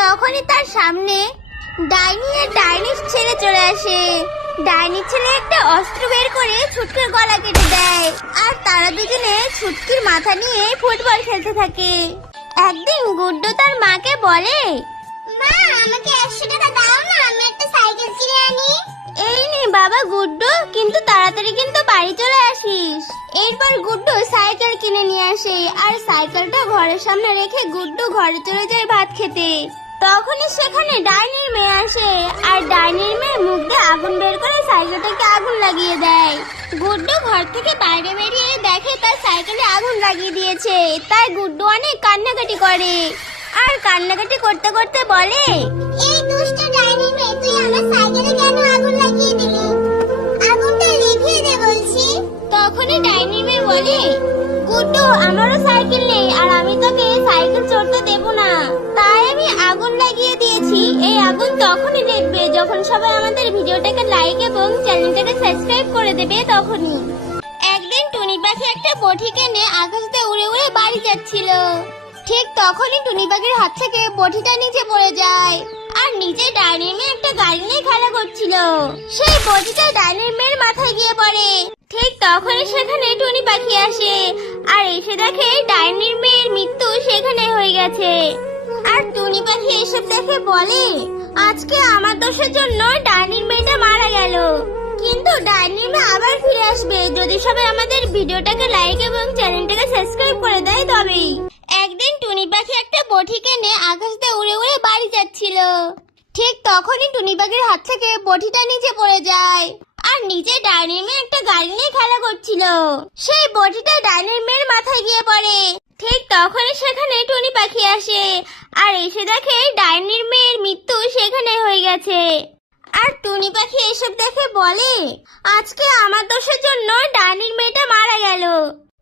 তখনই তার সামনে ডাইনি আর ডাইনির ছেলে চলে আসে। ডাইনির ছেলে একটা অস্ত্র বের করে ছুটকির গলা কেটে দেয়। আর তারা দুজনে ছুটকির মাথা নিয়ে ফুটবল খেলতে থাকে। একদিন গুড্ডু তার মাকে বলে মা আমাকে একশো টাকা দাও না আমি একটা সাইকেল কিনে আনি। এই নে বাবা গুড্ডু কিন্তু তাড়াতাড়ি কিন্তু বাড়ি চলে আসিস। এরপর গুড্ডু সাইকেল কিনে নিয়ে আসে আর সাইকেলটা ঘরের সামনে রেখে গুড্ডু ঘরে চলে যায় ভাত খেতে। তখনই সেখানে ডাইনির মেয়ে আসে আর ডাইনির মেয়ে মুখ দিয়ে আগুন বের করে সাইকেলটাকে আগুন লাগিয়ে দেয়। গুড্ডু ঘর থেকে বাইরে বেরিয়ে দেখে তার সাইকেলে আগুন লাগিয়ে দিয়েছে। তাই গুড্ডু অনেক কান্নাকাটি করে। আর কান্নাকাটি করতে করতে বলে এই দুষ্ট ডাইনির মেয়ে তুই আমার সাইকেলে কেন আগুন লাগিয়ে দিলি? আগুনটা লিভিয়ে দে বলছি। তখনই ডাইনির মেয়ে বলে গুড্ডু আমারও সাইকেল নেই আর আমি তোকে সাইকেল চড়তে দেব না। তাই আগুন লাগিয়ে দিয়েছি, এই আগুন তখনই দেখবে যখন সবাই আমাদের ভিডিওটাকে লাইক এবং চ্যানেলটাকে সাবস্ক্রাইব করে দেবে তখনই। একদিন টুনি পাখি একটা বটি কিনে আকাশতে উড়ে উড়ে বাড়ি যাচ্ছিল। ঠিক তখনই টুনি পাখির হাত থেকে বটিটা নিচে পড়ে যায় আর নিচে ডাইনির মেয়ে একটা গাড়ি নিয়ে খেলা করছিল। সেই বটিটা ডাইনির মেয়ের মাথায় গিয়ে পড়ে। ঠিক তখনই সেখানে টুনি পাখি আসে আর এসে দেখে ডাইনির মেয়ের মৃত্যু সেখানে হয়ে গেছে। আর টুনি পাখি এসব দেখে বলে, আজকে আমার দোষের জন্য ডাইনির মেয়েটা মারা গেল। কিন্তু ডাইনির মেয়ে আবার ফিরে আসবে। যদি সবাই আমাদের ভিডিওটাকে লাইক এবং চ্যানেলটাকে সাবস্ক্রাইব করে দেয় তবেই। একদিন টুনি পাখি একটা বটি কিনে আকাশ উড়ে উড়ে বাড়ি যাচ্ছিল। ঠিক তখনই টুনি পাখির হাত থেকে বটিটা নিচে পড়ে যায় আর নিচে ডাইনির মেয়ে একটা গাড়ি নিয়ে খেলা করছিল। সেই বটিটা ডাইনির মেয়ের মাথায় গিয়ে পড়ে। ঠিক তখনই সেখানে টুনি পাখি আসে। আর এসে দেখে ডাইনির মেয়ের মৃত্যু সেখানে হয়ে গেছে। আর টুনি পাখি এসব দেখে বলে, আজকে আমার দোষের জন্য ডাইনির মেয়েটা মারা গেল।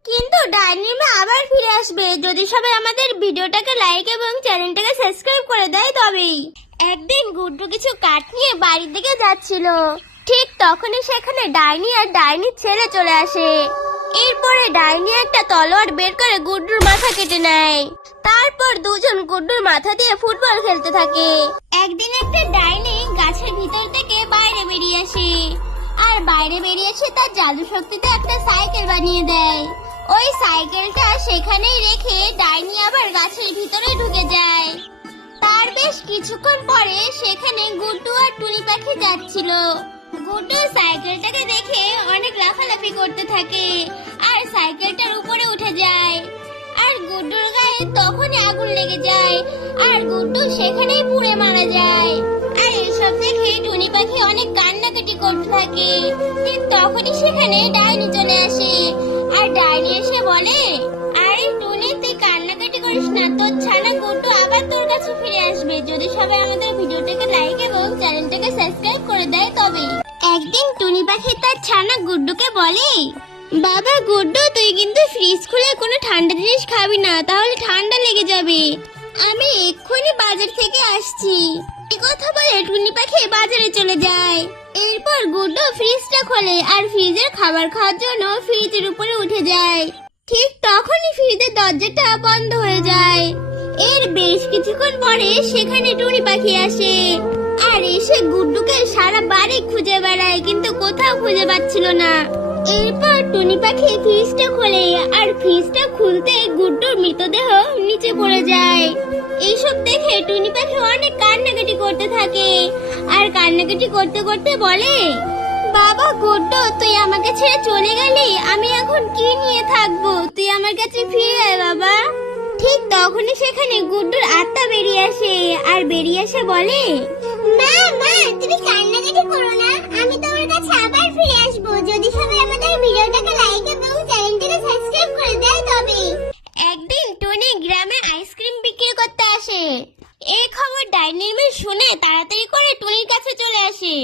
কিন্তু ডাইনির মেয়ে আবার ফিরে আসবে। যদি সবাই আমাদের ভিডিওটাকে লাইক এবং চ্যানেলটাকে সাবস্ক্রাইব করে দেয় তবেই। একদিন গুড্ডু কিছু কাঠ নিয়ে বাড়ির দিকে যাচ্ছিল। ঠিক তখনই সেখানে ডাইনি আর ডাইনির ছেলে চলে আসে। এরপরে ডাইনি একটা তলোয়ার বের করে গুড্ডুর মাথা কেটে নেয়। তারপর দুজন গুড্ডুর মাথা দিয়ে ফুটবল খেলতে থাকে। একদিন একটা ডাইনি গাছের ভিতর থেকে বাইরে বেরিয়ে আসে। আর বাইরে বেরিয়ে এসে তার জাদু শক্তিতে একটা সাইকেল বানিয়ে দেয়। ওই সাইকেলটা সেখানেই রেখে ডাইনি আবার গাছের ভিতরে ঢুকে যায়। তার বেশ কিছুক্ষণ পরে সেখানে গুড্ডু আর টুনি পাখি যাচ্ছিল। গুড্ডু সাইকেলটাকে দেখে অনেক লাফালাফি করতে থাকে আর সাইকেলটার উপরে উঠে যায়। আর গুড্ডুর গায়ে তখনই আগুন লেগে যায় আর গুড্ডু সেখানেই পুড়ে মারা যায়। আর এসব দেখে টুনি পাখি অনেক কান্নাকাটি করতে থাকে। তখনই সেখানে ডাইনি চলে আসে। আর ডাইনি এসে বলে, আরে টুনি, তুই কান্নাকাটি করিস না। তোর ছানা গুড্ডু আবার তোর কাছে ফিরে আসবে। যদি সবাই আমাদের ভিডিওটাকে লাইক এবং চ্যানেলটাকে সাবস্ক্রাইব করে দেয় তবে একদিন টুনি পাখি তার ছানা গুড্ডুকে বলে, বাবা, গুড্ডু, তুই কিন্তু ফ্রিজ খুলে কোনো ঠান্ডা জিনিস খাবি না, তাহলে ঠান্ডা লেগে যাবে। আমি এক্ষুনি বাজার থেকে আসছি। এই কথা বলে টুনি পাখি বাজারে চলে যায়। এরপর গুড্ডু ফ্রিজটা খোলে আর ফ্রিজের খাবার খাওয়ার জন্য ফ্রিজের উপরে উঠে যায়। ঠিক তখনই ফ্রিজের দরজাটা বন্ধ হয়ে যায়। এর বেশ কিছুক্ষণ পরে সেখানে টুনি পাখি আসে। আর এসে গুড্ডুকে সারা বাড়ি খুঁজে বেড়ায়, কিন্তু কোথাও খুঁজে পাচ্ছিল না। এরপর টুনি পাখি ফ্রিজটা খোলে আর ফ্রিজটা খুলতে গুড্ডুর মৃতদেহ নিচে পড়ে যায়। এইসব দেখে টুনি পাখি অনেক কান্নাকাটি করতে থাকে। আর কান্নাকাটি করতে করতে বলে, বাবা গুড্ডু, তুই আমাকে ছেড়ে চলে গেলি? আমি এখন কি নিয়ে থাকব? তুই আমার কাছে ফিরে আয়, বাবা। ঠিক তখনই সেখানে গুড্ডুর আত্মা বেরিয়ে আসে। আর বেরিয়ে এসে বলে মা মা তুমি কান্নাকাটি করো না। আমি তোমার কাছে আবার ফিরে আসব। যদি সবাই আমাদের ভিডিওটাকে লাইক এবং চ্যানেলটাকে সাবস্ক্রাইব করে দেয় তবে। একদিন টনি গ্রামে আইসক্রিম বিক্রি করতে আসে। এই খবর ডাইনির মেয়ে শুনে তাড়াতাড়ি করে টুনির কাছে চলে আসে।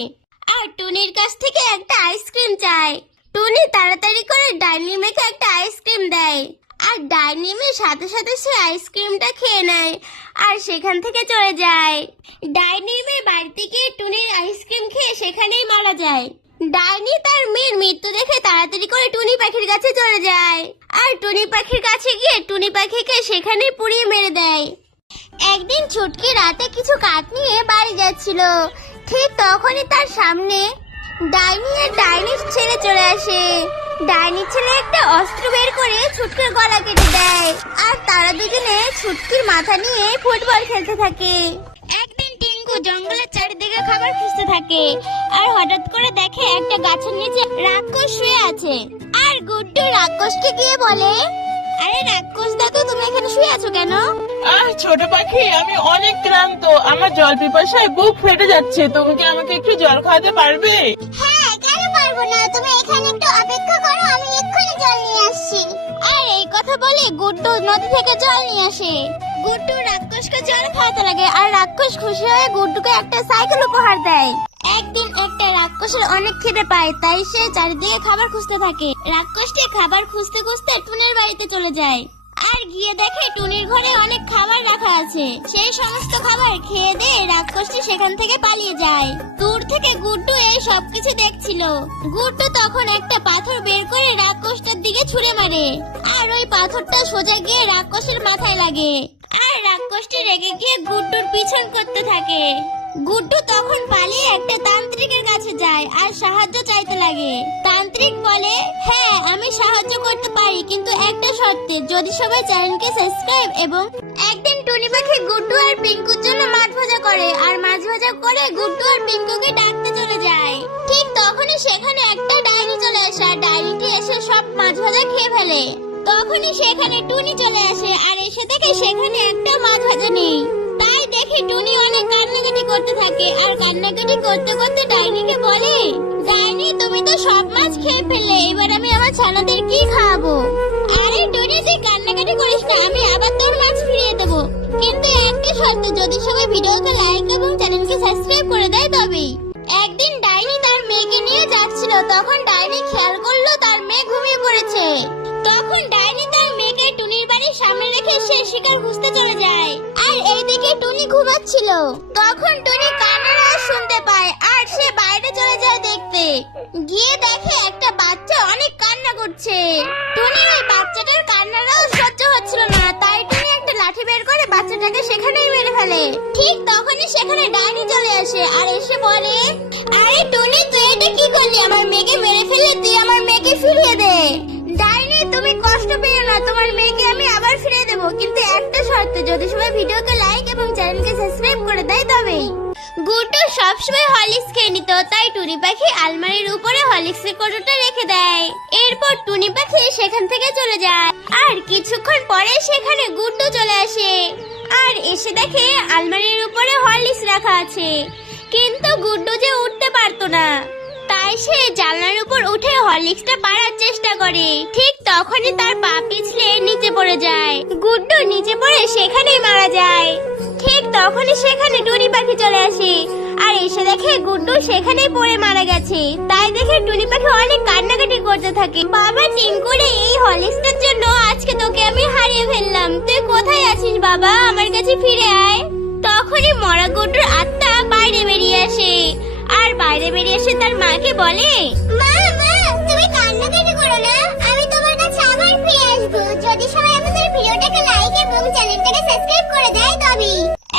আর টুনির কাছ থেকে একটা আইসক্রিম চায়। টুনি তাড়াতাড়ি করে ডাইনির মেয়েকে একটা আইসক্রিম দেয়। আর ডাইনি সাথে সাথে সে আইসক্রিমটা খেয়ে নেয় আর সেখান থেকে চলে যায়। ডাইনি বাড়িতে গিয়ে টুনির আইসক্রিম খেয়ে সেখানেই মারা যায়। ডাইনি তার মেয়ের মৃত্যু দেখে তাড়াতাড়ি করে টুনি পাখির কাছে চলে যায়। আর টুনি পাখির কাছে গিয়ে টুনি পাখিকে সেখানেই পুড়িয়ে মেরে দেয়। একদিন ছুটকি রাতে কিছু কাঠ নিয়ে বাড়ি যাচ্ছিল। ঠিক তখনই তার সামনে ডাইনি আর ডাইনির ছেলে চলে আসে। ডাইনির ছেলে একটা অস্ত্র বের করে ছুটকির গলা কেটে দেয়। আর তারা দুজনে ছুটকির মাথা নিয়ে ফুটবল খেলতে থাকে। একদিন টিঙ্কু জঙ্গলের চারিদিকে খাবার খুঁজতে থাকে আর হঠাৎ করে দেখে একটা গাছের নিচে রাক্ষস শুয়ে আছে। আর গুড্ডু রাক্ষসকে গিয়ে বলে আরে রাক্ষস দাদু তুমি এখানে শুয়ে আছো কেন? আহ ছোট পাখি আমি অনেক ক্লান্ত। আমার জল পিপাসায় বুক ফেটে যাচ্ছে। তুমি কি আমাকে একটু জল খাওয়াতে পারবে? হ্যাঁ পারব না তুমি এখানে একটু অপেক্ষা করো আমি এক্ষুনি জল নিয়ে আসছি। আর এই কথা বলে গুড্ডু নদী থেকে জল নিয়ে আসে। গুড্ডু রাক্ষসকে জল খাওয়াতে লাগে আর রাক্ষস খুশি হয়ে গুড্ডুকে একটা সাইকেল উপহার দেয়। একদিন একটা রাক্ষসের অনেক খেতে পায় তাই সে চারিদিকে খাবার খুঁজতে থাকে। রাক্ষসটি খাবার খুঁজতে খুঁজতে টুনের বাড়িতে চলে যায়। আর গিয়ে দেখে টুনির ঘরে অনেক খাবার রাখা আছে। সেই সমস্ত খাবার খেয়ে দিয়ে রাক্ষসটি সেখান থেকে পালিয়ে যায়। দূর থেকে গুড্ডু এই সবকিছু দেখছিল। গুড্ডু তখন একটা পাথর বের করে রাক্ষসটার দিকে ছুঁড়ে মারে। আর ওই পাথরটা সোজা গিয়ে রাক্ষসের মাথায় লাগে। আর রাক্ষসটি রেগে গিয়ে গুড্ডুর পিছন করতে থাকে। গুড্ডু তখন পালিয়ে একটা তান্ত্রিকের কাছে যায় আর সাহায্য চাইতে লাগে। তান্ত্রিক বলে হ্যাঁ আমি সাহায্য করতে পারি, কিন্তু একটা শর্তে, যদি সবাই চ্যানেলকে সাবস্ক্রাইব এবং একদিন টুনি পাখি গুড্ডু আর পিঙ্কুর জন্য মাছ ভাজা করে আর মাছ ভাজা করে গুড্ডু আর পিঙ্কুকে ডাকতে চলে যায়। ঠিক তখনই সেখানে একটা ডাইনি চলে আসে আর ডাইনিটি এসে সব মাছ ভাজা খেয়ে ফেলে। তখনই সেখানে টুনি চলে আসে আর এসে দেখে সেখানে একটা মাছ ভাজা নেই। দেখে টুনি অনেক কান্নাকাটি করতে থাকে। আর কান্নাকাটি করতে করতে ডাইনিকে বলে, ডাইনি, তুমি তো সব মাছ খেয়ে ফেললে, এবার আমি আমার ছানাদের কি খাওয়াবো? আরে টুনি, তুই কান্নাকাটি করিস না, আমি আবার তোর মাছ ফিরিয়ে দেবো। কিন্তু একটা শর্ত, যদি সবাই ভিডিওতে লাইক এবং চ্যানেলকে সাবস্ক্রাইব করে দেয় তবেই। একদিন ডাইনি তার মেয়েকে নিয়ে যাচ্ছিল, তখন ডাইনি খেয়াল করল তার মেয়ে ঘুমিয়ে পড়েছে। তখন ডাইনি তার মেয়েকে টুনির বাড়ির সামনে রেখে সে শিকার খুঁজতে চলে ঘুমাচ্ছিল। তখন টুনি কান্নার আওয়াজ শুনতে পায়, আর সে বাইরে চলে যায় দেখতে। গিয়ে দেখে একটা বাচ্চা অনেক কান্না করছে। টুনির ওই বাচ্চাটার কান্নার আওয়াজ সহ্য হচ্ছিল না, তাই টুনি একটা লাঠি বের করে বাচ্চাটাকে সেখানেই মেরে ফেলে। ঠিক তখনই সেখানে ডাইনি চলে আসে, আর এসে বলে, আরে টুনি, তুই এটা কি করলি? আমার মেয়েকে মেরে ফেলে তুই আমার মেয়েকে ফিরিয়ে দে। ডাইনি, তুমি কষ্ট পেও না, তোমার মেয়েকে আমি দেবো, কিন্তু একটা শর্তে, যদি সবাই ভিডিওকে লাইক এবং চ্যানেলকে সাবস্ক্রাইব করে দেয় তবেই। গুড্ডু সবসময় হলিক্স খেয়ে নিত, তাই টুনি পাখি আলমারির উপরে হলিক্সের কৌটোটা রেখে দেয়। এরপর টুনি পাখি সেখান থেকে চলে যায়, আর কিছুক্ষণ পরে সেখানে গুড্ডু চলে আসে, আর এসে দেখে আলমারির উপরে হরলিক্স রাখা আছে। কিন্তু গুড্ডু যে উঠতে পারতো না। তাই সে জানলার উপর উঠে হরলিক্সটা পাড়ার চেষ্টা করে। ঠিক তখনই তার পা পিছলে নিচে পড়ে যায়। গুড্ডু নিচে পড়ে সেখানেই মারা যায়। ঠিক তখনই সেখানে টুনি পাখি চলে আসে। আর এসে দেখে গুড্ডু সেখানেই পড়ে মারা গেছে। তাই দেখে টুনি পাখি অনেক কান্নাকাটি করতে থাকে। বাবা টিঙ্কুরে এই হলিক্সটার জন্য আজকে তোকে আমি হারিয়ে ফেললাম। তুই কোথায় আছিস বাবা? আমার কাছে ফিরে আয়। তখনই মরা গুড্ডুর আত্মা বাইরে বেরিয়ে আসে। আর বাইরে বেরিয়ে এসে তার মাকে বলে। মা মা তুমি কান্নাকাটি করো না? আমি তোমার কাছে আবার ফিরে আসব। যদি সবাই আমাদের ভিডিওটাকে লাইক এবং চ্যানেলটাকে সাবস্ক্রাইব করে দেয় তবে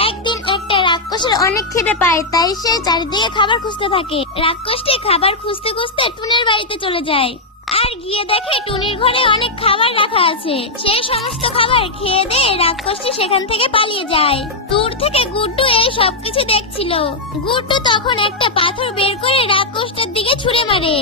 একদিন একটা রাক্ষসের অনেক খেতে পায় তাই সে চারিদিকে খাবার খুঁজতে থাকে। রাক্ষসটি খাবার খুঁজতে খুঁজতে টুনের বাড়িতে চলে যায়। আর গিয়ে দেখে টুনির ঘরে অনেক খাবার রাখা আছে। সেই সমস্ত খাবার খেয়ে দিয়ে রাক্ষসটি সেখান থেকে পালিয়ে যায়। দূর থেকে গুড্ডু এই সবকিছু দেখছিল। গুড্ডু তখন একটা পাথর বের করে রাক্ষসটার দিকে ছুঁড়ে মারে।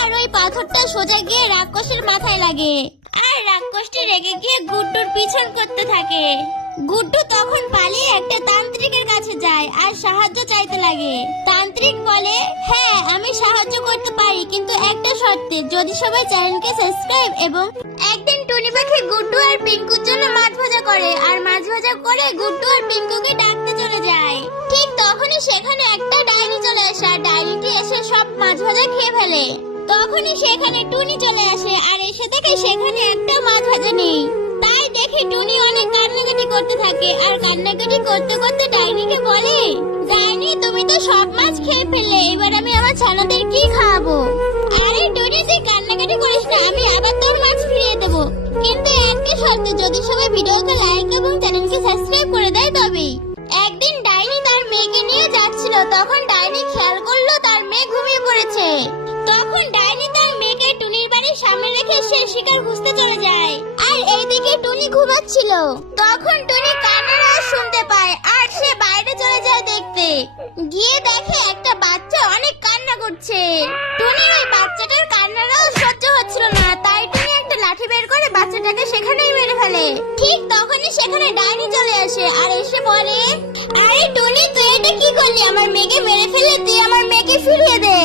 আর ওই পাথরটা সোজা গিয়ে রাক্ষসের মাথায় লাগে। আর রাক্ষসটি রেগে গিয়ে গুড্ডুর পিছন করতে থাকে। গুড্ডু তখন পালিয়ে একটা তান্ত্রিকের কাছে যায় আর সাহায্য চাইতে লাগে। তান্ত্রিক বলে হ্যাঁ আমি সাহায্য করতে পারি, কিন্তু একটা শর্তে, যদি সবাই চ্যানেলকে সাবস্ক্রাইব এবং একদিন টুনি পাখি গুড্ডু আর পিঙ্কুর জন্য মাছ ভাজা করে আর মাছ ভাজা করে গুড্ডু আর পিঙ্কুকে ডাকতে চলে যায়। ঠিক তখনই সেখানে একটা ডাইনি চলে আসে আর ডাইনিটি এসে সব মাছ ভাজা খেয়ে ফেলে। তখনই সেখানে টুনি চলে আসে আর এসে দেখে সেখানে একটা মাছ ভাজা নেই। দেখে টুনি অনেক কান্নাকাটি করতে থাকে আর কান্নাকাটি করতে করতে ডাইনিকে বলে ডাইনি তুমি তো সব মাছ খেয়ে ফেললে, এবার আমি আমার ছানাদের কি খাওয়াবো? আরে টুনি, তুই কান্নাকাটি করিস না, আমি আবার তোর মাছ ফিরিয়ে দেবো। কিন্তু একটা শর্তে, যদি সবাই ভিডিওকে লাইক এবং চ্যানেলকে সাবস্ক্রাইব করে দেয় তবেই। তখন ডাইনি খেয়াল করল তার মেয়ে ঘুমিয়ে পড়েছে। তখন ডাইনি তার মেয়েকে টুনির বাড়ির সামনে রেখে সে শিকার খুঁজতে চলে যায়। ঘুমাচ্ছিল। তখন টুনি কান্নার আওয়াজ শুনতে পায়, আর সে বাইরে চলে যায় দেখতে। গিয়ে দেখে একটা বাচ্চা অনেক কান্না করছে। টুনির ওই বাচ্চাটার কান্নার আওয়াজ সহ্য হচ্ছিল না, তাই টুনি একটা লাঠি বের করে বাচ্চাটাকে সেখানেই মেরে ফেলে। ঠিক তখনই সেখানে ডাইনি চলে আসে, আর এসে বলে, আরে টুনি, তুই এটা কি করলি? আমার মেয়েকে মেরে ফেলে, তুই আমার মেয়েকে ফিরিয়ে দে।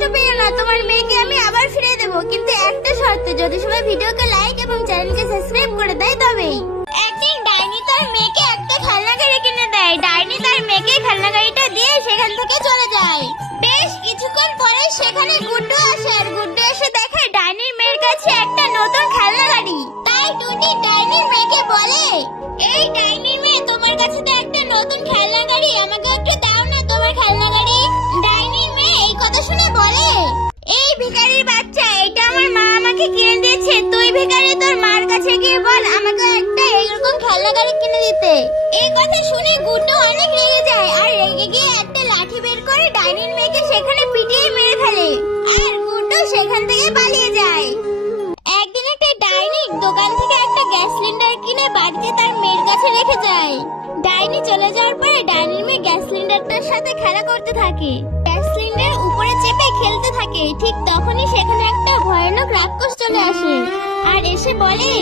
কষ্ট পেও না, তোমার মেয়েকে আমি আবার ফিরে দেবো। কিন্তু একটা শর্তে, যদি সবাই ভিডিওকে লাইক এবং চ্যানেলকে সাবস্ক্রাইব করে দেয় তবেই। একদিন তখনই সেখানে একটা ভয়ানক রাক্ষস চলে আসে। আর এসে বলে,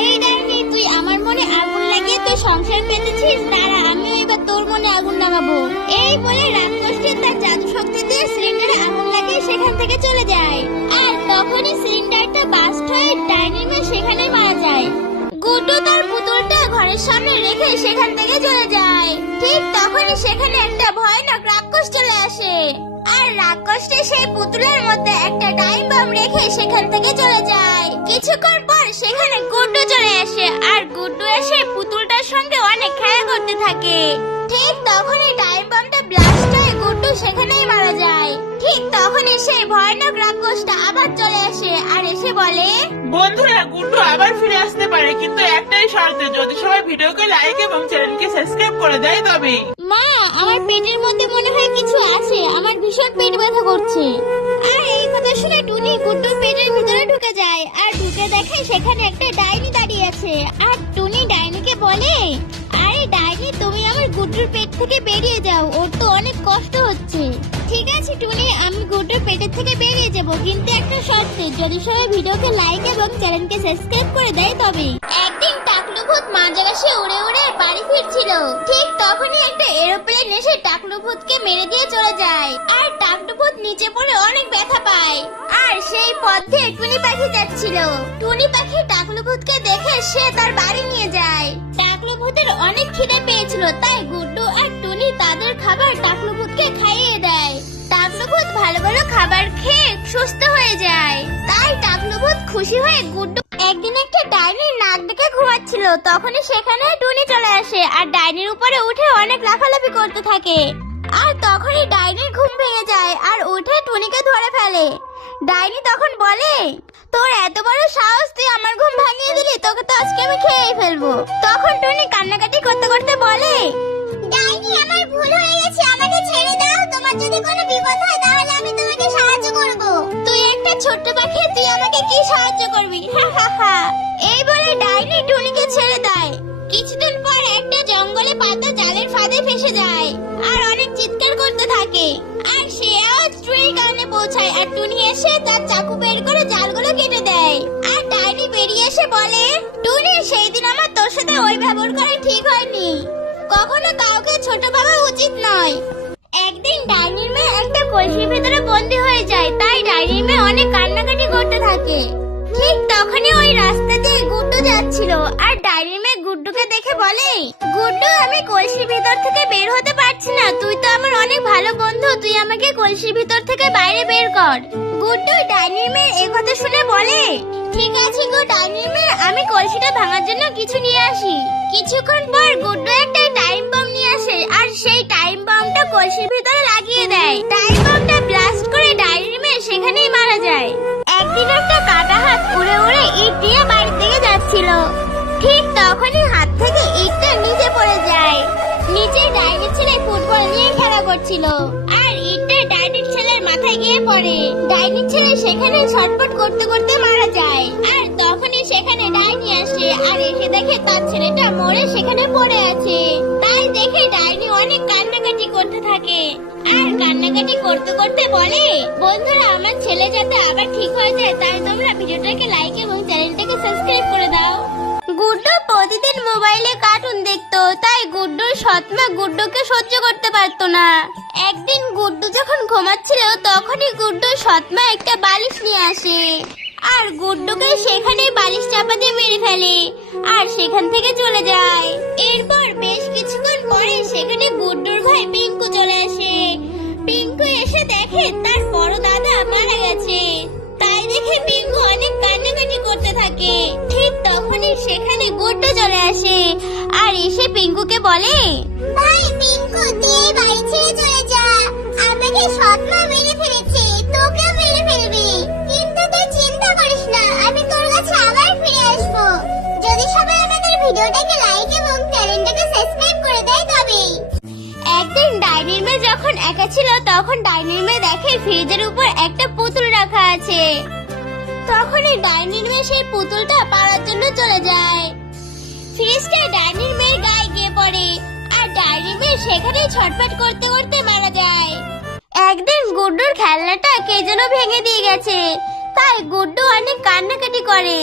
এই ডাইনি তুই আমার মনে আগুন লাগিয়ে তুই সংসার পেতেছিস তারা আমি এবার তোর মনে আগুন লাগাবো এই বলে রাক্ষসটি তার জাদু শক্তি দিয়ে সিলিন্ডারে আগুন লাগিয়ে সেখান থেকে চলে যায়। আর তখনই সিলিন্ডারটা বাস্ট হয়ে ডাইনির মেয়ে সেখানে মারা যায়। গুড্ডু তার পুতুলটা ঘরের সামনে রেখে সেখান থেকে চলে যায়। ঠিক তখনই সেখানে একটা ভয়ানক রাক্ষস চলে আসে। আর রাক্ষসটি সেই পুতুলের মধ্যে একটা টাইম বম রেখে সেখান থেকে চলে যায়। কিছুক্ষণ পর সেখানে গুড্ডু চলে আসে, আর গুড্ডু এসে পুতুলটার সঙ্গে অনেক খেলা করতে থাকে। ঠিক তখনই টাইম বমটা ব্লাস্ট হয়ে গুড্ডু সেখানেই মারা যায়। ঠিক তখনই সেই ভয়ানক রাক্ষসটা আবার চলে আসে, আর এসে বলে, বন্ধুরা, গুড্ডু আবার ফিরে আসতে পারে, কিন্তু একটাই শর্তে, যদি সবাই ভিডিওকে লাইক এবং চ্যানেলকে সাবস্ক্রাইব করে দেয় তবেই। মা আমার পেটের মধ্যে মনে হয় কিছু আছে। আমার ভীষণ পেট ব্যথা করছে। আর এই কথা শুনে টুনি গুড্ডুর পেটের ভিতরে ঢুকে যায় আর ঢুকে দেখে সেখানে একটা ডাইনি দাঁড়িয়ে আছে। আর টুনি ডাইনিকে বলে, আরে ডাইনি, তুমি আমার গুড্ডুর পেট থেকে বেরিয়ে যাও। ওর তো অনেক কষ্ট হচ্ছে। ঠিক আছে টুনি, আমি গুড্ডুর পেটের থেকে বেরিয়ে যাব। কিন্তু একটা শর্তে, যদি সবাই ভিডিওকে লাইক এবং চ্যানেলকে সাবস্ক্রাইব করে দেয় তবে মাঝারাশে উড়ে উড়ে বাড়ি ফিরছিল। ঠিক তখনই একটা এরোপ্লেন এসে টাকলু ভূতকে মেরে দিয়ে চলে যায়। আর টাকলু ভূত নিচে পড়ে অনেক ব্যথা পায়। আর সেই পথ টুনি পাখি যাচ্ছিল। টুনি পাখি টাকলু ভূতকে দেখে সে তার বাড়ি নিয়ে যায়। টাকলু ভূতের অনেক খিদে পেয়েছিল, তাই গুড্ডু আর টুনি তাদের খাবার টাকলু ভূতকে খাইয়ে দেয়। টাকলু ভূত ভালো ভালো খাবার খেয়ে সুস্থ হয়ে যায়। তাই টাকলু ভূত খুশি হয়ে গুড্ডু একদিন একটা ডাইনির নাক ডেকে ঘুমাচ্ছিল, তখনই সেখানে টুনি চলে আসে আর ডাইনির উপরে উঠে অনেক লাফালাফি করতে থাকে। আর তখনই ডাইনির ঘুম ভেঙে যায় আর উঠে টুনিকে ধরে ফেলে। ডাইনি তখন বলে, তোর এত বড় সাহস, তুই আমার ঘুম ভাঙিয়ে দিলি, তোকে তো আজকে আমি খেয়েই ফেলব। তখন টুনি কান্নাকাটি করতে করতে বলে, ডাইনি, আমার ভুল হয়ে গেছে, আমাকে ছেড়ে দাও। তোমার যদি কোনো বিপদ হয়, তাহলে আমি তোমাকে সাহায্য করব। তুই একটা ছোট্ট পাখি, তুই আমাকে কি সাহায্য করবি? এই বলে ডাইনি টুনিকে ছেড়ে দেয়। কিছুদিন পর একটা জঙ্গলে পাতা জালের ফাঁদে ফেসে যায় আর অনেক চিৎকার করতে থাকে। আর সে আওয়াজ টুনির কানে পৌঁছায় আর টুনি এসে তার চাকু বের করে জালগুলো কেটে দেয়। আর ডাইনি বেরিয়ে এসে বলে, টুনি সেই দিন আমার তোর সাথে ওই ব্যবহার করা ঠিক হয়নি। কখনো কাউকে ছোট ভাবা উচিত নয়। একদিন ডাইনির মেয়ে একটা কলসির করতে থাকে। ঠিক তখনই ওই রাস্তা দিয়ে গুড্ডু যাচ্ছিল আর ডাইনির মেয়ে গুড্ডুকে দেখে বলে, গুড্ডু, আমি কলসির ভিতর থেকে বের হতে পারছি না। তুই তো আমার অনেক ভালো বন্ধু। তুই আমাকে কলসির ভিতর থেকে বাইরে বের কর। গুড্ডু ডাইনির মেয়ে এ কথা শুনে বলে, ঠিক আছে গো ডাইনির মেয়ে, আমি কলসিটা ভাঙার জন্য কিছু নিয়ে আসি। কিছুক্ষণ পর গুড্ডু একটা টাইম বম নিয়ে আসে আর সেই টাইম বমটা কলসির ভিতরে লাগিয়ে দেয়। টাইম বমটা ব্লাস্ট করে ডাইনির মেয়ে সেখানেই মারা যায়। একদিন একটা কাটা হাত উড়ে উড়ে ইট দিয়ে বাড়ির দিকে যাচ্ছিল। ঠিক তখনই হাত থেকে ইটটা নিচে পড়ে যায়। নিচে ডাইনি ছেলে ফুটবল নিয়ে খেলা করছিল আর ইটটা ডাইনির ছেলের মাথায় গিয়ে পড়ে। ডাইনির ছেলে সেখানে ছটফট করতে করতে মারা যায়। আর তখনই সেখানে ডাইনি আসে আর এসে দেখে তার ছেলেটা মরে সেখানে পড়ে আছে। আর কান্নাকাটি করতে করতে বলে, বন্ধুরা, আমার ছেলে যাতে আবার ঠিক হয়ে যায়, তাই তোমরা ভিডিওটাকে লাইক এবং চ্যানেলটাকে সাবস্ক্রাইব করে দাও। গুড্ডু প্রতিদিন মোবাইলে কার্টুন দেখতো, তাই গুড্ডুর সৎমা গুড্ডুকে সহ্য করতে পারতো না। একদিন গুড্ডু যখন ঘুমাচ্ছিল, তখনই গুড্ডুর সৎমা একটা বালিশ নিয়ে আসে। আর গুড্ডুকে সেখানে বালিশ চাপা দিয়ে মেরে ফেলে, আর সেখান থেকে চলে যায়। এরপর বেশ কিছুক্ষণ পরে সেখানে গুড্ডুর ভাই পিঙ্কু চলে আসে। পিঙ্কু এসে দেখে তার বড় দাদা মারা গেছে। তাই দেখে পিঙ্কু অনেক কান্নাকাটি করতে থাকে। ঠিক তখনই সেখানে গুড্ডু চলে আসে, আর এসে পিঙ্কুকে বলে, ভাই, পিঙ্কু, তুই বাড়ি ছেড়ে চলে যা। আমাকে সৎমা মেরে ভিডিওটাকে লাইক এবং চ্যানেলটাকে সাবস্ক্রাইব করে দেয় তবেই। একদিন ডাইনির মেয়ে যখন একা ছিল, তখন ডাইনির মেয়ে দেখে ফ্রিজের উপর একটা পুতুল রাখা আছে। তখনই ডাইনির মেয়ে সেই পুতুলটা পাড়ার জন্য চলে যায়। ফ্রিজটা ডাইনির মেয়ের গায়ে গিয়ে পড়ে আর ডাইনির মেয়ে সেখানে ছটফট করতে করতে মারা যায়। একদিন গুড্ডুর খেলনাটা কে যেন ভেঙে দিয়ে গেছে, তাই গুড্ডু অনেক কান্নাকাটি করে।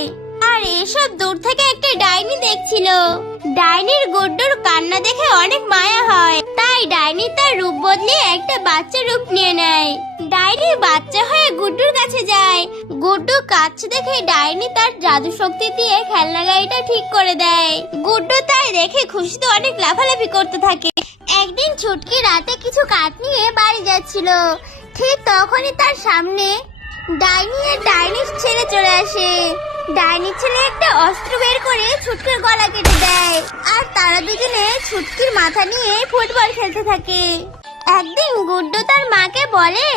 আর এসব দূর থেকে একটা ডাইনি দেখছিল। ডাইনির গুড্ডুর কান্না দেখে অনেক মায়া হয়। তাই ডাইনি তার রূপ বদলে একটা বাচ্চা রূপ নিয়ে নেয়। ডাইনি বাচ্চা হয়ে গুড্ডুর কাছে যায়। গুড্ডু কাছে দেখে ডাইনি তার জাদু শক্তি দিয়ে খেলনা গাড়িটা ঠিক করে দেয়। গুড্ডু তাই দেখে খুশিতে অনেক লাফালাফি করতে থাকে। একদিন ছুটকি রাতে কিছু কাঠ নিয়ে বাড়ি যাচ্ছিল। ঠিক তখনই তার সামনে ডাইনি আর ডাইনির ছেলে চলে আসে। ডাইনির ছেলে একটা অস্ত্র বের করে ছুটকির গলা কেটে দেয়। আর তারা দুজনে ছুটকির মাথা নিয়ে ফুটবল খেলতে থাকে। একদিন গুড্ডু তার মাকে বলে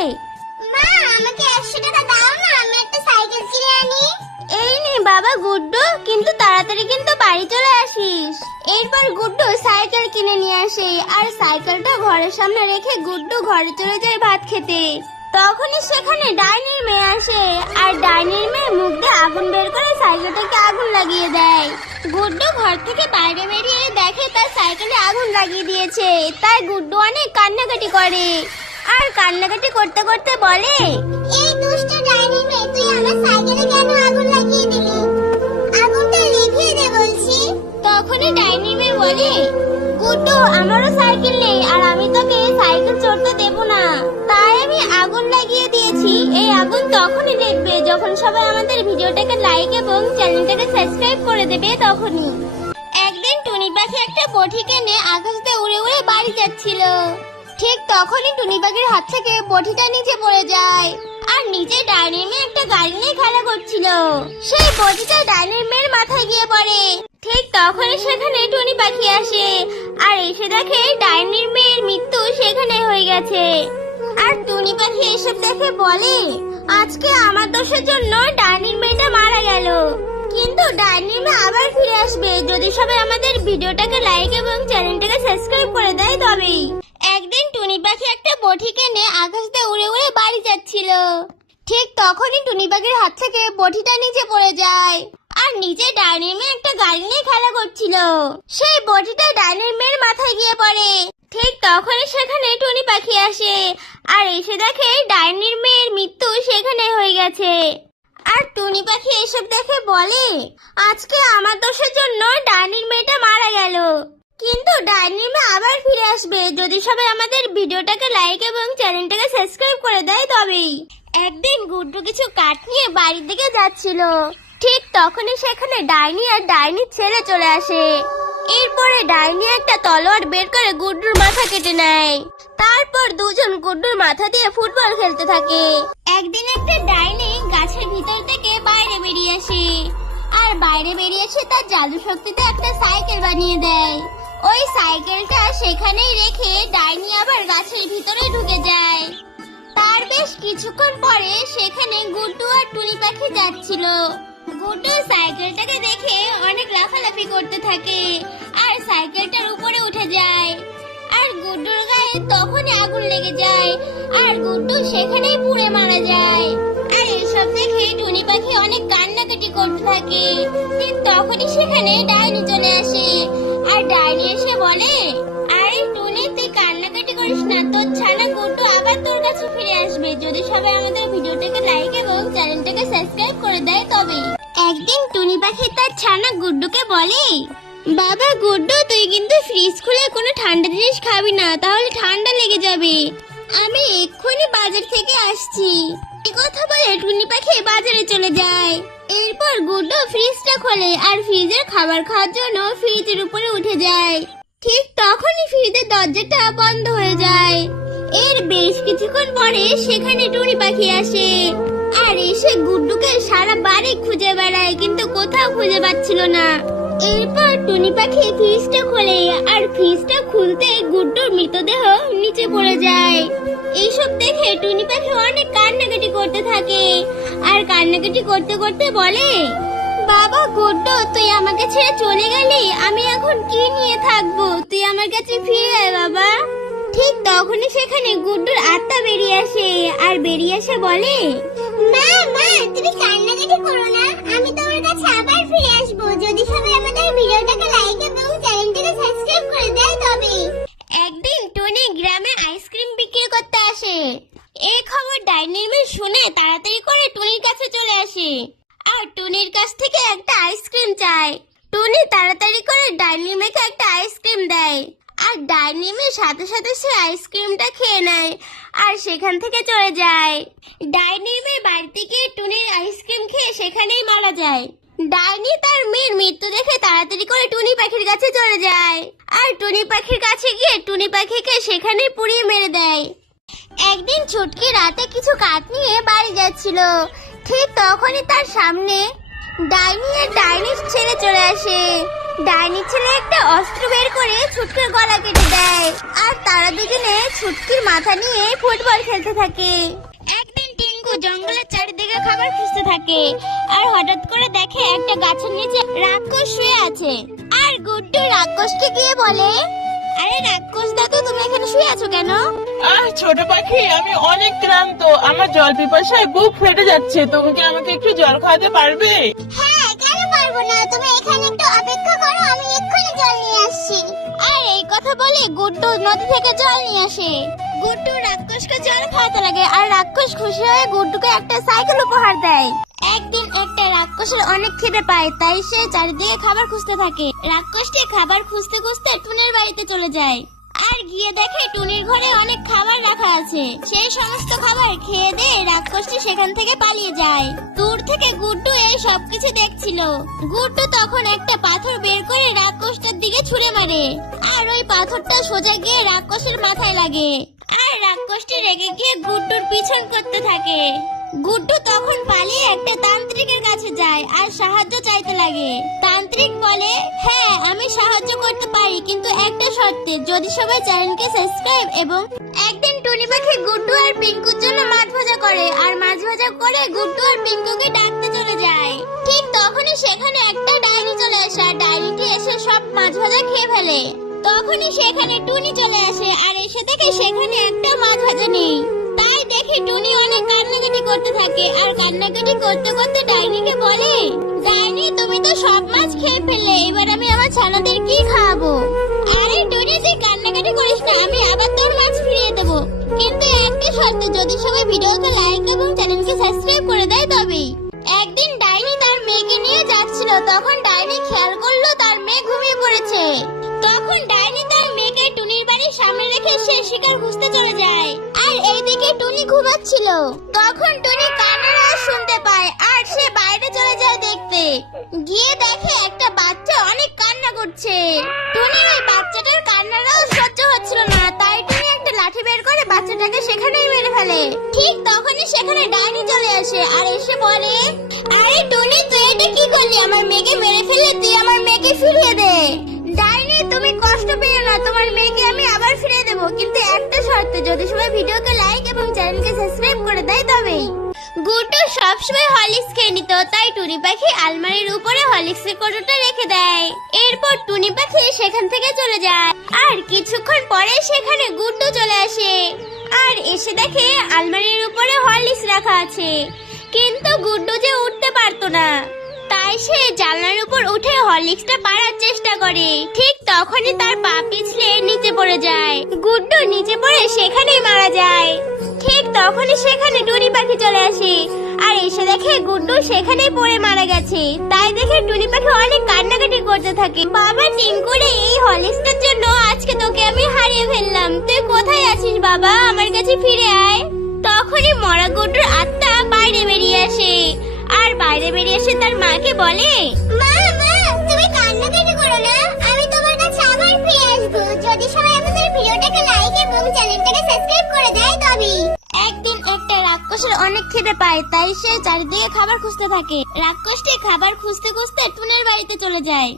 মা আমাকে একশো টাকা দাও না আমি একটা সাইকেল কিনে আনি। এই নে বাবা গুড্ডু কিন্তু তাড়াতাড়ি কিন্তু বাড়ি চলে আসিস। এরপর গুড্ডু সাইকেল কিনে নিয়ে আসে আর সাইকেলটা ঘরের সামনে রেখে গুড্ডু ঘরে চলে যায় ভাত খেতে। তখনই সেখানে ডাইনির মেয়ে আসে আর ডাইনির মেয়ে মুখ দিয়ে আগুন বের করে সাইকেলটাকে আগুন লাগিয়ে দেয়। গুড্ডু ঘর থেকে বাইরে বেরিয়ে দেখে তার সাইকেলে আগুন লাগিয়ে দিয়েছে। তাই গুড্ডু অনেক কান্নাকাটি করে। আর কান্নাকাটি করতে করতে বলে, এই দুষ্ট ডাইনি তখনই দেখবে, যখন সবাই আমাদের ভিডিওটাকে লাইক এবং চ্যানেলটাকে সাবস্ক্রাইব করে দেবে তখনই। একদিন টুনি পাখি একটা বটি কিনে আকাশতে উড়ে উড়ে বাড়ি যাচ্ছিল। ঠিক তখনই টুনি পাখির হাত থেকে বটিটা নিচে পড়ে যায় আর নিচে ডাইনির মেয়ে একটা গাড়ি নিয়ে খেলা করছিল। সেই বটিটা ডাইনির মেয়ের মাথায় গিয়ে পড়ে। ঠিক তখনই সেখানে টুনি পাখি আসে আর এসে দেখে ডাইনির মেয়ের মৃত্যু সেখানে হয়ে গেছে। আর টুনি পাখি এসব দেখে বলে আজকে আমার দোষের জন্য ডাইনির মেয়েটা মারা গেল। কিন্তু ডাইনির মেয়ে আবার ফিরে আসবে। যদি সবাই আমাদের ভিডিওটাকে লাইক এবং চ্যানেলটাকে সাবস্ক্রাইব করে দেয় তবেই। একদিন টুনি পাখি একটা বটি কিনে আকাশতে উড়ে উড়ে বাড়ি যাচ্ছিল। ঠিক তখনই টুনি পাখির হাত থেকে বটিটা নিচে পড়ে যায়। আর নিচে ডাইনির মেয়ে একটা গাড়ি নিয়ে খেলা করছিল। সেই বটিটা ডাইনির মেয়ের মাথায় গিয়ে পড়ে। ঠিক তখনই সেখানে টুনি পাখি আসে। আর এসে দেখে ডাইনির মেয়ের মৃত্যু সেখানে হয়ে গেছে। আর টুনি পাখি এসব দেখে বলে, আজকে আমার দোষের জন্য ডাইনির মেয়েটা মারা গেল। কিন্তু ডাইনির মেয়ে আবার ফিরে আসবে। যদি সবাই আমাদের ভিডিওটাকে লাইক এবং চ্যানেলটাকে সাবস্ক্রাইব করে দেয় তবেই। একদিন গুড্ডু কিছু কাঠ নিয়ে বাড়ির দিকে যাচ্ছিল। ঠিক তখনই সেখানে ডাইনি আর ডাইনির ছেলে চলে আসে। এরপরে ডাইনি একটা তলোয়ার বের করে গুড্ডুর মাথা কেটে নেয়। তারপর দুজন গুড্ডুর মাথা দিয়ে ফুটবল খেলতে থাকে। একদিন একটা ডাইনি গাছের ভিতর থেকে বাইরে বেরিয়ে আসে। আর বাইরে বেরিয়ে এসে তার জাদু শক্তিতে একটা সাইকেল বানিয়ে দেয়। ওই সাইকেলটা সেখানেই রেখে ডাইনি আবার গাছের ভিতরে ঢুকে যায়। তার বেশ কিছুক্ষণ পরে সেখানে গুড্ডু আর টুনি পাখি যাচ্ছিল। গুড্ডু সাইকেলটাকে দেখে অনেক লাফালাফি করতে থাকে আর সাইকেলটার উপরে উঠে যায়। আর গুড্ডুর গায়ে তখনই আগুন লেগে যায় আর গুড্ডু সেখানেই পুড়ে মারা যায়। আর এসব দেখে টুনি পাখি অনেক কান্নাকাটি করতে থাকে। ঠিক তখনই সেখানে ডাইনি চলে আসে আর ডাইনি এসে বলে, আরে টুনি, তুই কান্নাকাটি করিস না, তোর ছানা গুড্ডু আবার তোর কাছে ফিরে আসবে। যদি সবাই আমাদের ভিডিওটাকে লাইক এবং চ্যানেলটাকে সাবস্ক্রাইব করে দেয় তবে একদিন টুনি পাখি তার ছানা গুড্ডুকে বলে, বাবা গুড্ডু, তুই কিন্তু ফ্রিজ খুলে কোনো ঠান্ডা জিনিস খাবি না, তাহলে ঠান্ডা লেগে যাবে। আমি এক্ষুনি বাজার থেকে আসছি। এই কথা বলে টুনি পাখি বাজারে চলে যায়। এরপর গুড্ডু ফ্রিজটা খোলে আর ফ্রিজের খাবার খাওয়ার জন্য ফ্রিজের উপরে উঠে যায়। ঠিক তখনই ফ্রিজের দরজাটা বন্ধ হয়ে যায়। এর বেশ কিছুক্ষণ পরে সেখানে টুনি পাখি আসে। আর এসে গুড্ডুকে সারা বাড়ি খুঁজে বেড়ায়, কিন্তু কোথাও খুঁজে পাচ্ছিল না। এরপর টুনি পাখি ফ্রিজটা খোলে, আর ফ্রিজটা খুলতে গুড্ডুর মৃতদেহ নিচে পড়ে যায়। এইসব দেখে টুনি পাখি অনেক কান্নাকাটি করতে থাকে। আর কান্নাকাটি করতে করতে বলে, বাবা গুড্ডু, তুই আমাকে ছেড়ে চলে গেলি? আমি এখন কি নিয়ে থাকব? তুই আমার কাছে ফিরে আয়, বাবা। ঠিক তখনই সেখানে গুড্ডুর আত্মা বেরিয়ে আসে। আর বেরিয়ে আসে বলে, মা মা, তুমি কান্নাকাটি করো না। আমি তোমার কাছে আবার ফিরে আসব। যদি সবাই সামনে ডাইনি আর ডাইনির ছেলে চলে আসে। ডাইনি ছেলে একটা অস্ত্র বের করে ছুটকির গলা কেটে দেয়। আর তারা দুজনে ছুটকির মাথা নিয়ে ফুটবল খেলতে থাকে। একদিন টিঙ্কু জঙ্গলের চারিদিকে খাবার খুঁজতে থাকে আর হঠাৎ করে দেখে একটা গাছের নিচে রাক্ষস শুয়ে আছে। আর গুড্ডু রাক্ষসকে গিয়ে বলে আরে রাক্ষস দাদু তুমি এখানে শুয়ে আছো কেন? আহ ছোট পাখি আমি অনেক ক্লান্ত। আমার জল পিপাসায় বুক ফেটে যাচ্ছে। তুমি কি আমাকে একটু জল খাওয়াতে পারবে? হ্যাঁ কেন পারব না? তুমি এখানে একটু অপেক্ষা করো আমি এক্ষুনি জল নিয়ে আসছি। আর এই কথা বলে গুড্ডু নদী থেকে জল নিয়ে আসে। গুড্ডু রাক্ষসকে জল খাওয়াতে লাগে আর রাক্ষস খুশি হয়ে গুড্ডুকে একটা সাইকেল উপহার দেয়। একদিন একটা রাক্ষসের অনেক খিদে পায় তাই সে চারিদিকে খাবার খুঁজতে থাকে। রাক্ষসটি খাবার খুঁজতে খুঁজতে টুনের বাড়িতে চলে যায়। আর গিয়ে দেখে টুনির ঘরে অনেক খাবার রাখা আছে। সেই সমস্ত খাবার খেয়ে দিয়ে রাক্ষসটি সেখান থেকে পালিয়ে যায়। দূর থেকে গুড্ডু এই সবকিছু দেখছিল। গুড্ডু তখন একটা পাথর বের করে রাক্ষসটার দিকে ছুঁড়ে মারে। আর ওই পাথরটা সোজা গিয়ে রাক্ষসের মাথায় লাগে। আর রাক্ষসটি রেগে গিয়ে গুড্ডুর পিছন করতে থাকে। গুড্ডু তখন পালিয়ে একটা তান্ত্রিকের কাছে যায় আর সাহায্য চাইতে লাগে। তান্ত্রিক বলে? হ্যাঁ আমি সাহায্য করতে পারি, কিন্তু একটা শর্তে, যদি সবাই চ্যানেলকে সাবস্ক্রাইব এবং একদিন টুনি পাখি গুড্ডু আর পিঙ্কুর জন্য মাছ ভাজা করে, আর মাছ ভাজা করে গুড্ডু আর পিঙ্কুকে ডাকতে চলে যায়। ঠিক তখনই সেখানে একটা ডাইনি চলে আসে, আর ডাইনিটি এসে সব মাছ ভাজা খেয়ে ফেলে। তখনই সেখানে টুনি চলে আসে, আর এসে দেখে সেখানে একটা মাছ ভাজা নেই। দেখে টুনি অনেক কান্নাকাটি করতে থাকে। আর কান্নাকাটি করতে করতে ডাইনিকে বলে ডাইনি তুমি তো সব মাছ খেয়ে ফেললে, এবার আমি আমার ছানাদের কি খাওয়াবো? আরে টুনি, তুই কান্নাকাটি করিস না, আমি আবার তোর মাছ ফিরিয়ে দেবো। কিন্তু একটা শর্ত, যদি সবাই ভিডিওতে লাইক এবং চ্যানেলকে সাবস্ক্রাইব করে দেয় তবেই। একদিন ডাইনি তার মেয়েকে নিয়ে যাচ্ছিল, তখন ডাইনি খেয়াল করল তার মেয়ে ঘুমিয়ে পড়েছে। তখন ডাইনি সামনে রেখে সে শিকার খুঁজতে চলে যায়। আর এইদিকে টুনি ঘুমাচ্ছিল। তখন টুনি কান্নার আওয়াজ শুনতে পায় আর সে বাইরে চলে যায় দেখতে। গিয়ে দেখে একটা বাচ্চা অনেক কান্না করছে। টুনির ওই বাচ্চাটার কান্নার আওয়াজ সহ্য হচ্ছিল না, তাই টুনি একটা লাঠি বের করে বাচ্চাটাকে সেখানেই মেরে ফেলে। ঠিক তখনই সেখানে ডাইনি চলে আসে আর এসে বলে, আরে টুনি, তুই এটা কি করলি? আমার মেয়েকে মেরে ফেললে, তুই আমার মেয়েকে ফিরিয়ে দে। কষ্ট পেও না, তোমার মেয়েকে আমি আবার ফিরিয়ে দেবো। কিন্তু একটা শর্ত, যদি সবাই ভিডিওকে লাইক এবং চ্যানেলকে সাবস্ক্রাইব করে দেয় তবেই। গুড্ডু সবসময় হলিক্স খেয়ে নিত, তাই টুনি পাখি আলমারির উপরে হলিক্সের কৌটোটা রেখে দেয়। এরপর টুনি পাখি সেখান থেকে চলে যায়। আর কিছুক্ষণ পরে সেখানে গুড্ডু চলে আসে। আর এসে দেখে আলমারির উপরে হরলিক্স রাখা আছে। কিন্তু গুড্ডু যে উঠতে পারতো না। সে জানলার উপর উঠে হরলিক্সটা পাড়ার চেষ্টা করে। ঠিক তখনই তার পা পিছলে নিচে পড়ে যায়। গুড্ডু নিচে পড়ে সেখানেই মারা যায়। ঠিক তখনই সেখানে টুনি পাখি চলে আসে। আর এসে দেখে গুড্ডু সেখানেই পড়ে মারা গেছে। তাই দেখে টুনি পাখি অনেক কান্নাকাটি করতে থাকে। বাবা টিঙ্কুরে এই হরলিক্সটার জন্য আজকে তোকে আমি হারিয়ে ফেললাম। তুই কোথায় আছিস বাবা? আমার কাছে ফিরে আয়। তখনই মরা গুড্ডুর আত্মা বাইরে বেরিয়ে আসে। আর বাইরে বেরিয়ে এসে তার মাকে বলে মা মা তুমি কান্নাকাটি করো না? আমি তোমার কাছে আবার ফিরে আসব। যদি সবাই আমাদের ভিডিওটাকে লাইক এবং চ্যানেলটাকে সাবস্ক্রাইব করে দেয় একদিন একটা রাক্ষসের অনেক খিদে পায় তাই সে চারিদিকে খাবার খুঁজতে থাকে। রাক্ষসটি খাবার খুঁজতে খুঁজতে টুনের বাড়িতে চলে যায়।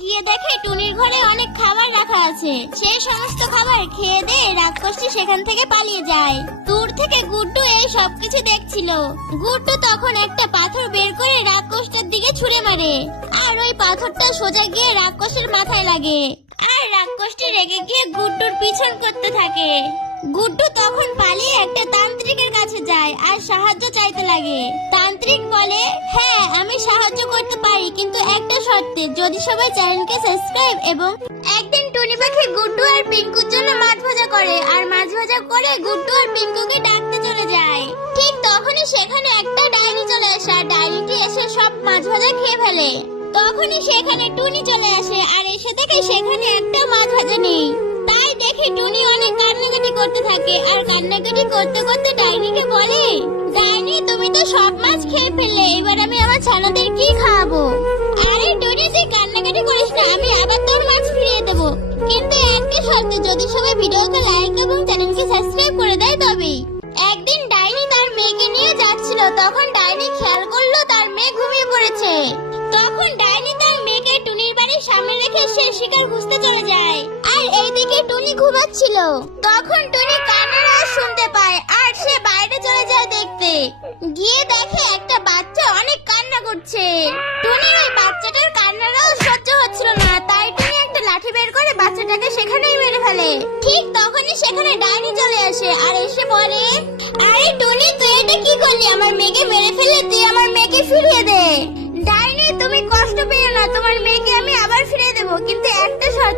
গিয়ে দেখে টুনির ঘরে অনেক খাবার রাখা আছে। সেই সমস্ত খাবার খেয়ে দিয়ে রাক্ষসটি সেখান থেকে পালিয়ে যায়। দূর থেকে গুড্ডু এই সবকিছু দেখছিল। গুড্ডু তখন একটা পাথর বের করে রাক্ষসটার দিকে ছুঁড়ে মারে। আর ওই পাথরটা সোজা গিয়ে রাক্ষসের মাথায় লাগে। আর রাক্ষসটি রেগে গিয়ে গুড্ডুর পিছন করতে থাকে। গুড্ডু তখন পালিয়ে একটা তান্ত্রিকের কাছে যায় আর সাহায্য চাইতে লাগে। তান্ত্রিক বলে হ্যাঁ আমি সাহায্য করতে পারি, কিন্তু একটা শর্তে, যদি সবাই চ্যানেলকে সাবস্ক্রাইব এবং একদিন টুনি পাখি গুড্ডু আর পিঙ্কুর জন্য মাছ ভাজা করে আর মাছ ভাজা করে গুড্ডু আর পিঙ্কুকে ডাকতে চলে যায়। ঠিক তখনই সেখানে একটা ডাইনি চলে আসে আর ডাইনিটি এসে সব মাছ ভাজা খেয়ে ফেলে। তখনই সেখানে টুনি চলে আসে আর এসে দেখে সেখানে একটা মাছ ভাজা নেই। দেখে টুনি অনেক কান্নাকাটি করতে থাকে আর কান্নাকাটি করতে করতে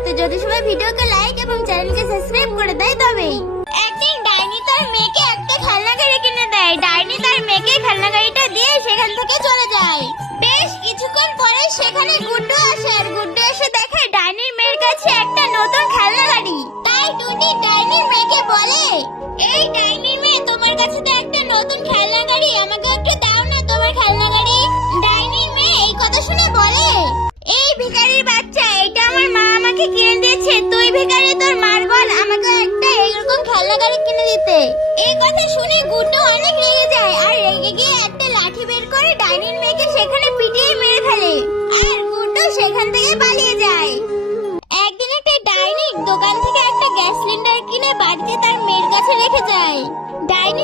শর্তে যদি সবাই ভিডিওকে লাইক এবং চ্যানেলকে সাবস্ক্রাইব করে দেয় তবেই। একদিন ডাইনি তার মেয়েকে একটা খেলনা গাড়ি কিনে দেয়। ডাইনি তার মেয়েকে খেলনা গাড়িটা দিয়ে সেখান থেকে চলে যায়। বেশ কিছুক্ষণ পরে সেখানে গুড্ডু আসে আর গুড্ডু এসে দেখে ডাইনির মেয়ের কাছে একটা নতুন খেলনা গাড়ি তাই টুনি ডাইনির মেয়েকে বলে, এই ডাইনির মেয়ে, তোমার কাছে তো একটা নতুন খেলনা গাড়ি আমাকে ভিখারির বাচ্চা, এটা আমার মা আমাকে কিনে দিয়েছে। তুই ভিখারি, তোর মার বল, আমাকে একটা এরকম খেলনা গাড়ি কিনে দিতে। এই কথা শুনে গুড্ডু অনেক রেগে যায়, আর রেগে গিয়ে একটা লাঠি বের করে ডাইনিং মেয়েকে সেখানে পিটিয়ে মেরে ফেলে। আর গুড্ডু সেখান থেকে পালিয়ে যায়। একদিন একটা ডাইনি দোকান থেকে একটা গ্যাস সিলিন্ডার কিনে বাড়িতে তার মেয়ের কাছে রেখে যায়। ডাইনি